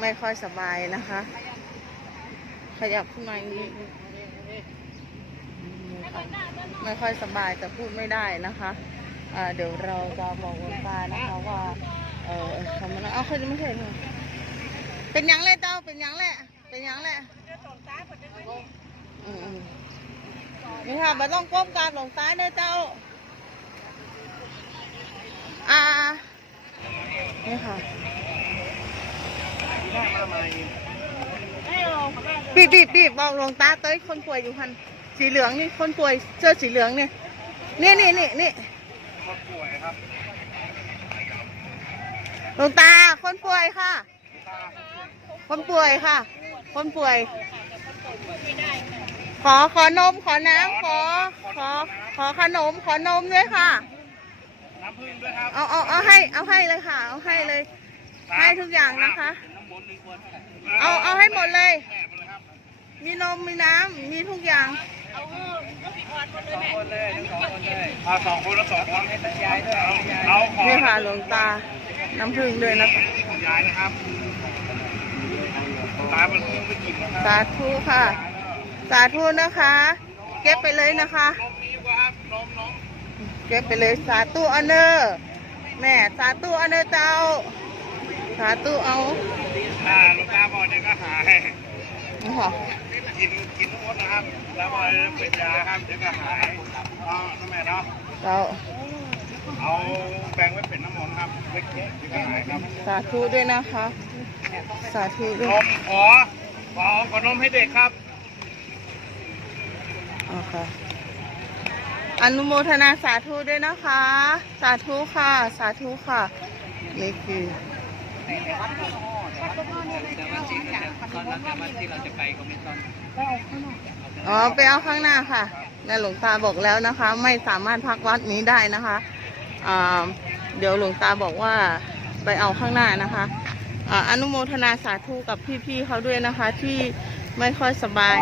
ไม่ค่อยสบายนะคะ ขยับขึ้นมาอีกนิดนึงนี่ค่ะไม่ค่อยสบายแต่พูดไม่ได้นะคะเดี๋ยวเราจะบอกหลวงตานะคะว่า เออทำมันเอาขึ้นไม่เห็นเป็นยังแหละเจ้าเป็นยังแหละเป็นยังแหละนี่ค่ะไม่ต้องก้มกาบหลวงตายเด้อเจ้า อ่า นี่ค่ะ ปีบปีบปีบบอกหลวงตาเต้ยคนป่วยอยู่พันสีเหลืองนี่คนป่วยเสื้อสีเหลืองนี่นี่นี่นี่นี่คนป่วยครับหลวงตาคนป่วยค่ะ คนป่วยค่ะ คนป่วย ขอขอนมขอน้ำขอขอขอขนมขอนมด้วยค่ะน้ำผึ้งด้วยครับเอาเอาเอาให้เอาให้เลยค่ะ เอาให้เลย ให้ทุกอย่างนะคะน้ำมนต์หนึ่งคนเอาเอาให้หมดเลยแม่หมดเลยครับมีนมมีน้ำมีทุกอย่างสองคนเลยทั้งสองคนเลยอ่าสองคนแล้วสองคนให้ตายายด้วยเอาขอนี่ค่ะหลวงตา น้ำผึ้งด้วยนะคะของยายนะครับตามันเพิ่งไปกินนะครับสาธุค่ะ สาธุนะคะ เก็บไปเลยนะคะนมมีกว่าครับนมนมเก็บไปเลยสาธุอันเนอร์แม่สาธุอันเนอร์เจ้า สาธุเอาอ่าหลูกตาบอกเดี๋ยวก็หายนี่ค่ะกินกินทั้งหมดนะครับ แล้วพอเป็นยาครับเดี๋ยวก็หายอ๋อน้ำแม่เนาะเราเอาแบ่งไว้เป็นน้ำมนต์ครับเล็กๆเดี๋ยวก็หายครับสาธุด้วยนะคะ สาธุด้นวยมขอขอขอนมให้เด็กครับเอาค่ะอนุโมทนาสาธุด้วยนะคะ สาธุค่ะ สาธุค่ะนี่คือ อ๋อไปเอาข้างหน้าค่ะแม่หลวงตาบอกแล้วนะคะ ไม่สามารถพักวัดนี้ได้นะคะเดี๋ยวหลวงตาบอกว่าไปเอาข้างหน้านะคะออนุโมทนาสาธุกับพี่ๆเขาด้วยนะคะที่ไม่ค่อยสบาย